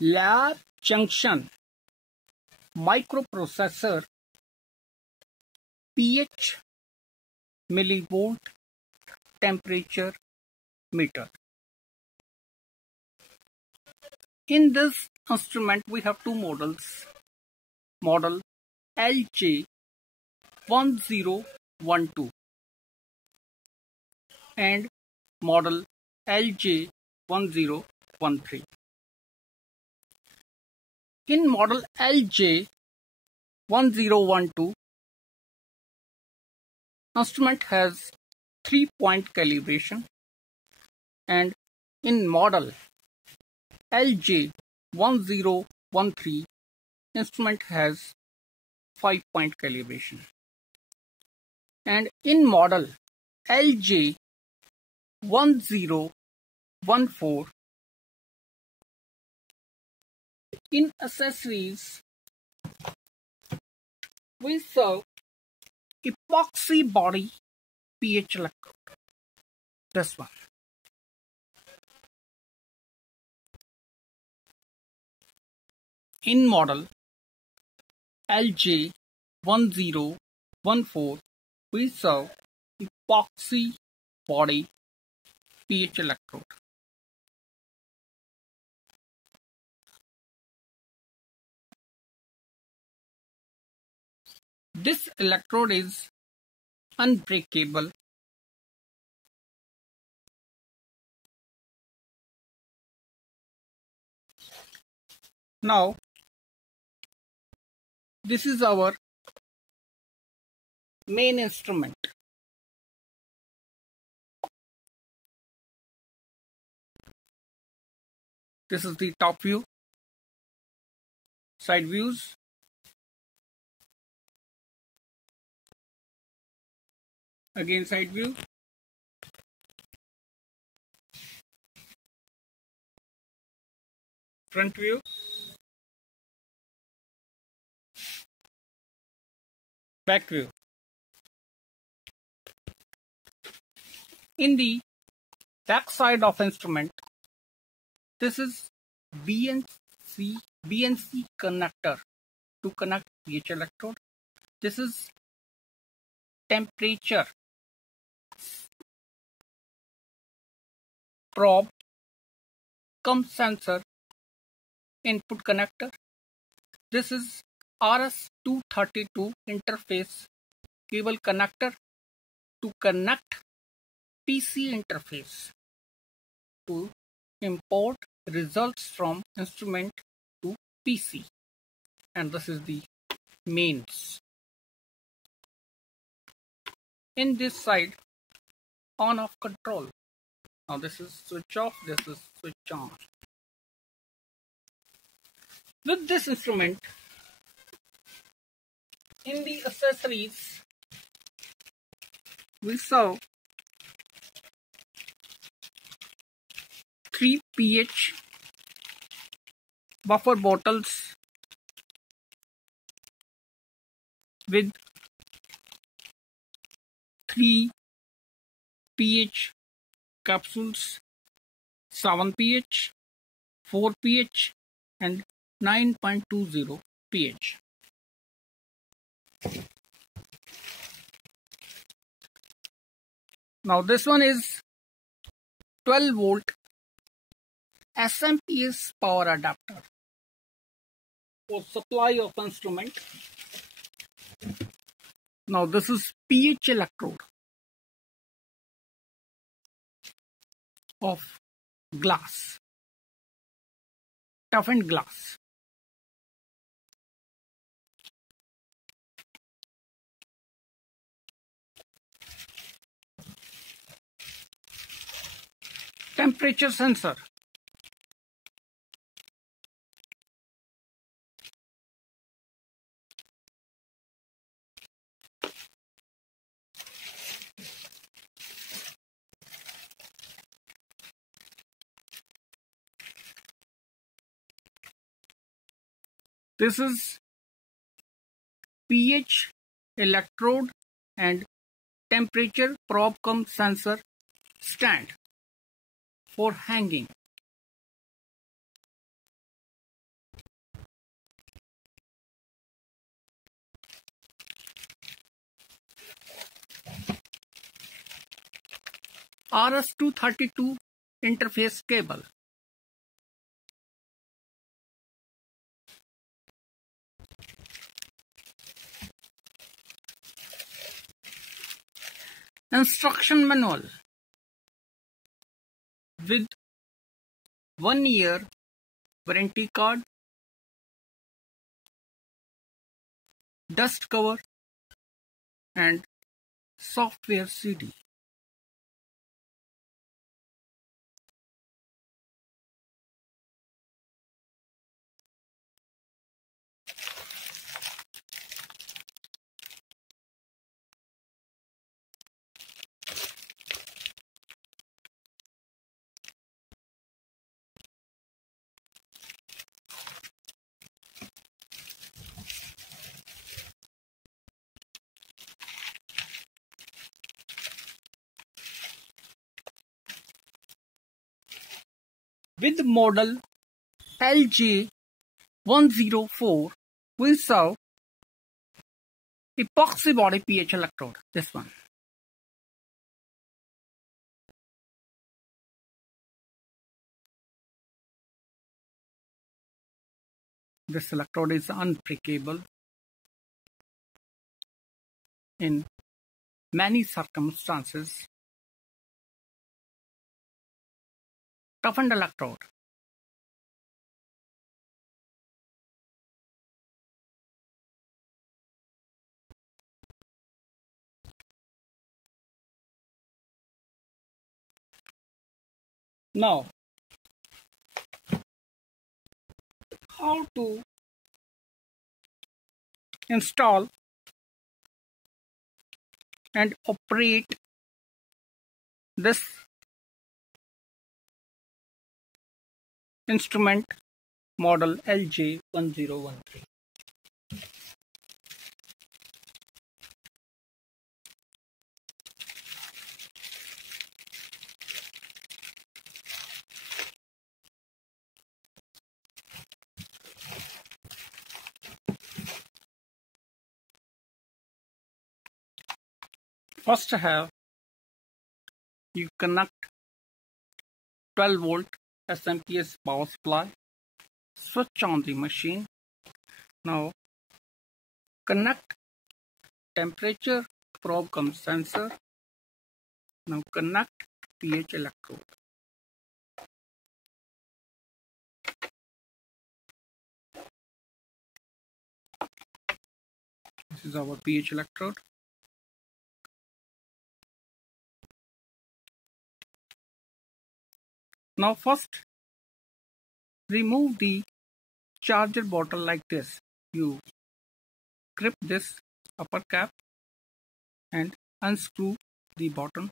lab junction microprocessor, pH, millivolt, temperature meter. In this instrument we have two models, model LJ1012 and model LJ1013. In model LJ1012, instrument has 3-point calibration, and in model LJ1013, instrument has 5-point calibration, and in model LJ1014, in accessories we serve epoxy body pH electrode. This one. In model LJ1014, we serve epoxy body pH electrode. This electrode is unbreakable. Now, this is our main instrument. This is the top view, side views, again side view, front view, back view. In the back side of instrument, this is BNC connector to connect pH electrode. This is temperature probe cum sensor input connector. This is RS-232 interface cable connector to connect PC interface to import results from instrument to PC. And this is the mains. In this side, on off control. Now this is switch off, this is switch on. With this instrument, in the accessories, we serve 3 pH buffer bottles with 3 pH capsules, 7 pH, 4 pH and 9.20 pH. Now this one is 12 volt SMPS power adapter for supply of instrument. Now this is pH electrode of glass, toughened glass. Temperature sensor. This is pH electrode and temperature probe cum sensor stand for hanging. RS-232 interface cable. Instruction manual with 1 year warranty card, dust cover and software CD. With model LJ104, we saw epoxy body pH electrode, this one. This electrode is unbreakable in many circumstances. Toughened electrode. Now, how to install and operate this instrument model LJ1013. First have you connect 12 volt SMPS power supply, switch on the machine. Now connect temperature probe cum sensor. Now connect pH electrode. This is our pH electrode. Now first remove the charger bottle like this. You grip this upper cap and unscrew the bottom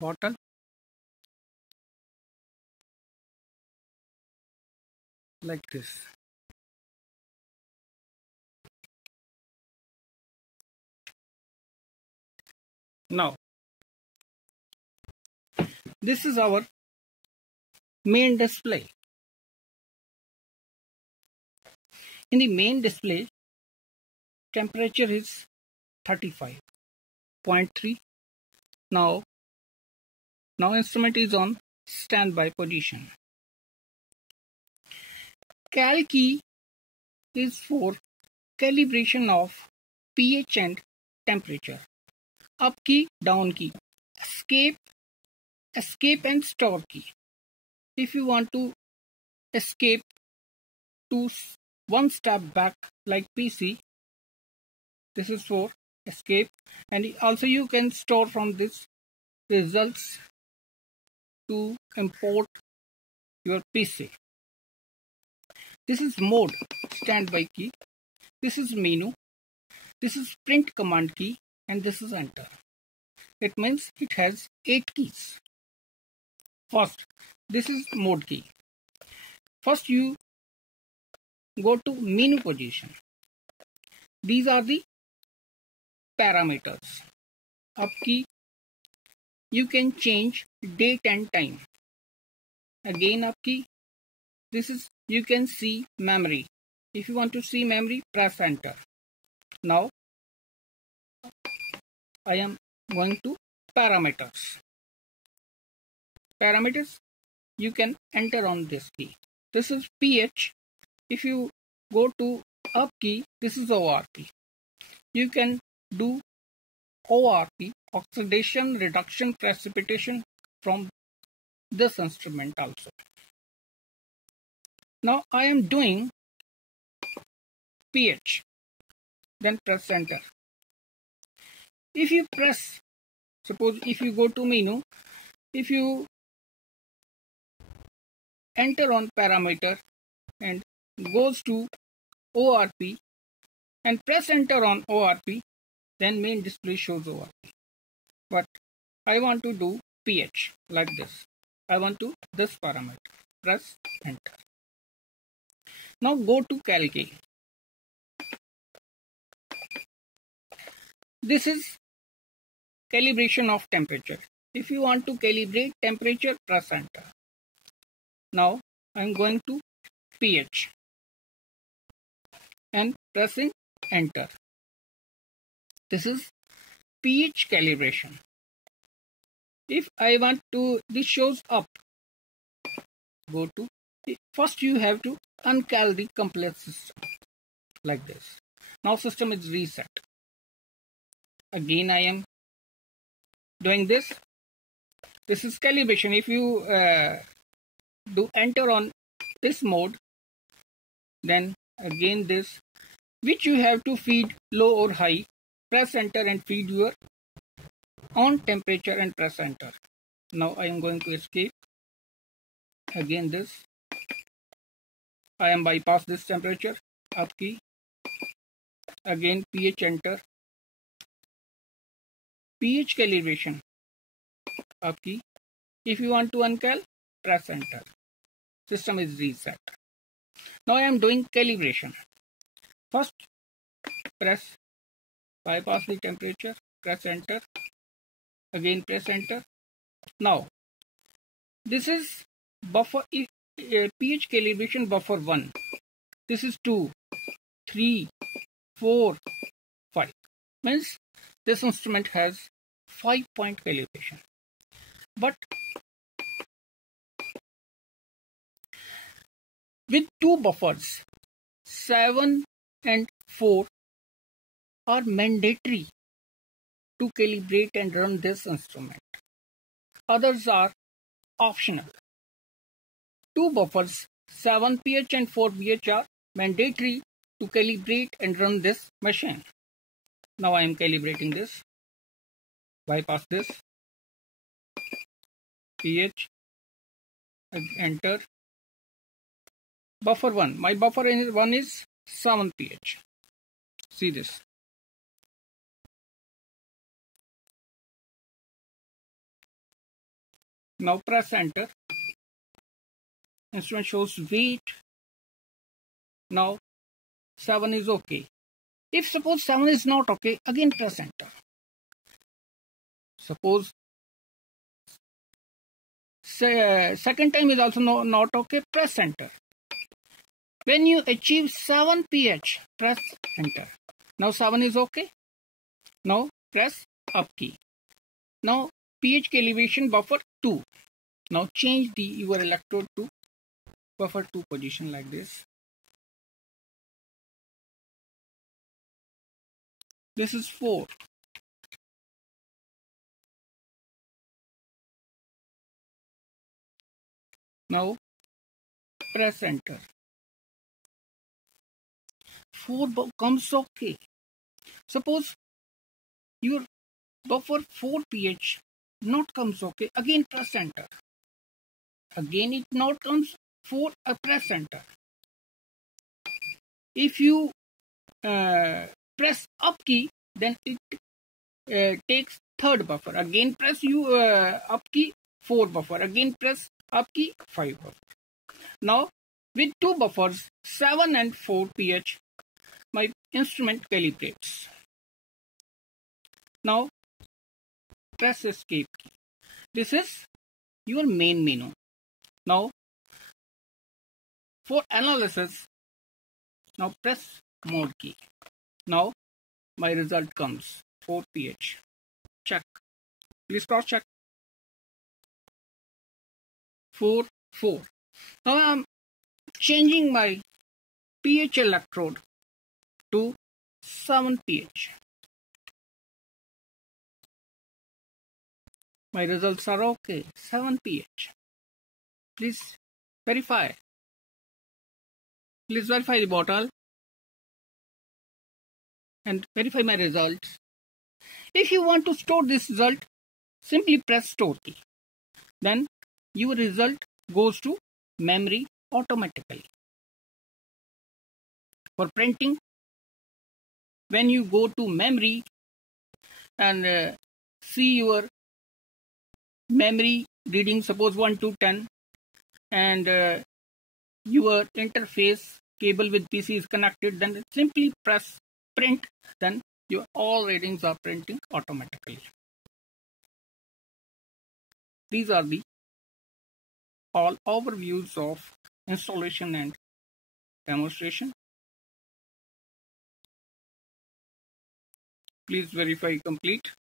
bottle. Like this. Now this is our main display. In the main display, temperature is 35.3. Now instrument is on standby position. Cal key is for calibration of pH and temperature. Up key, down key. Escape and store key. If you want to escape to one step back like PC, this is for escape, and also you can store from this results to import your PC. This is mode, standby key. This is menu. This is print command key, and this is enter. It means it has 8 keys. First, this is mode key. First you go to menu position. These are the parameters. Up key, you can change date and time. Again up key, this is you can see memory. If you want to see memory, press enter. Now I am going to parameters. parameters, you can enter on this key. This is pH. If you go to up key, this is ORP. You can do ORP, oxidation, reduction, precipitation, from this instrument also. Now I am doing pH, then press enter. If you press, suppose if you go to menu, if you enter on parameter and goes to ORP and press enter on ORP, then main display shows ORP. But I want to do pH like this. I want to this parameter. Press enter. Now go to Calc. This is calibration of temperature. If you want to calibrate temperature, press enter. Now I am going to pH and pressing enter. This is pH calibration. If I want to, this shows up. Go to, first you have to uncal the complete system like this. Now system is reset. Again I am doing this. This is calibration. If you do enter on this mode, then again this, which you have to feed low or high, press enter and feed your on temperature and press enter. Now I am going to escape. Again this, I am bypass this temperature, up key, again pH enter, pH calibration, up key. If you want to uncal, press enter. System is reset. Now I am doing calibration. First press, bypass the temperature, press enter, again press enter. Now this is buffer, pH calibration buffer 1. This is 2, 3, 4, 5. Means this instrument has 5-point calibration. But with two buffers, 7 and 4 are mandatory to calibrate and run this instrument. Others are optional. Two buffers, 7 pH and 4 pH, are mandatory to calibrate and run this machine. Now I am calibrating this. Bypass this. pH. Enter. Buffer 1. My buffer 1 is 7 pH. See this. Now press enter. Instrument shows weight. Now 7 is okay. If suppose 7 is not okay, again press enter. Suppose second time is also not okay, press enter. When you achieve 7 pH, press enter. Now 7 is okay. Now press up key. Now pH calibration buffer 2. Now change your electrode to buffer 2 position like this. This is 4. Now press enter. 4 comes okay. Suppose your buffer 4 pH not comes okay, again press enter. Again it not comes 4, press enter. If you press up key, then it takes third buffer. Again press up key, 4 buffer. Again press up key, 5 buffer. Now with two buffers, 7 and 4 pH, my instrument calibrates. Now press escape key. This is your main menu. Now for analysis, now press mode key. Now my result comes 4 pH. Check. Please cross check. 4, 4. Now I am changing my pH electrode to 7 pH. My results are okay, 7 pH. Please verify. Please verify the bottle and verify my results. If you want to store this result, simply press store key. Then your result goes to memory automatically. For printing, when you go to memory and see your memory reading, suppose 1 to 10, and your interface cable with PC is connected, then simply press print, then your all readings are printing automatically. These are the all overviews of installation and demonstration. Please verify complete.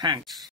Thanks.